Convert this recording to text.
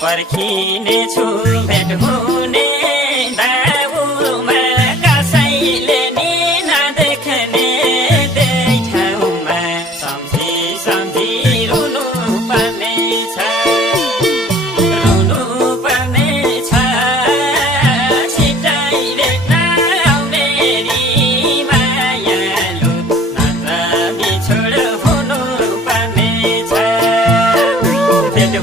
पर्खिने छु भेट हुने दाउमा कसैले नि नदेख्ने त्यही ठाउँमा सम्झी सम्झी रुनु पर्ने छ छिट्टै भेट्न आउने नि मायालु नत्र बिछोड हुनु पर्ने छ भेट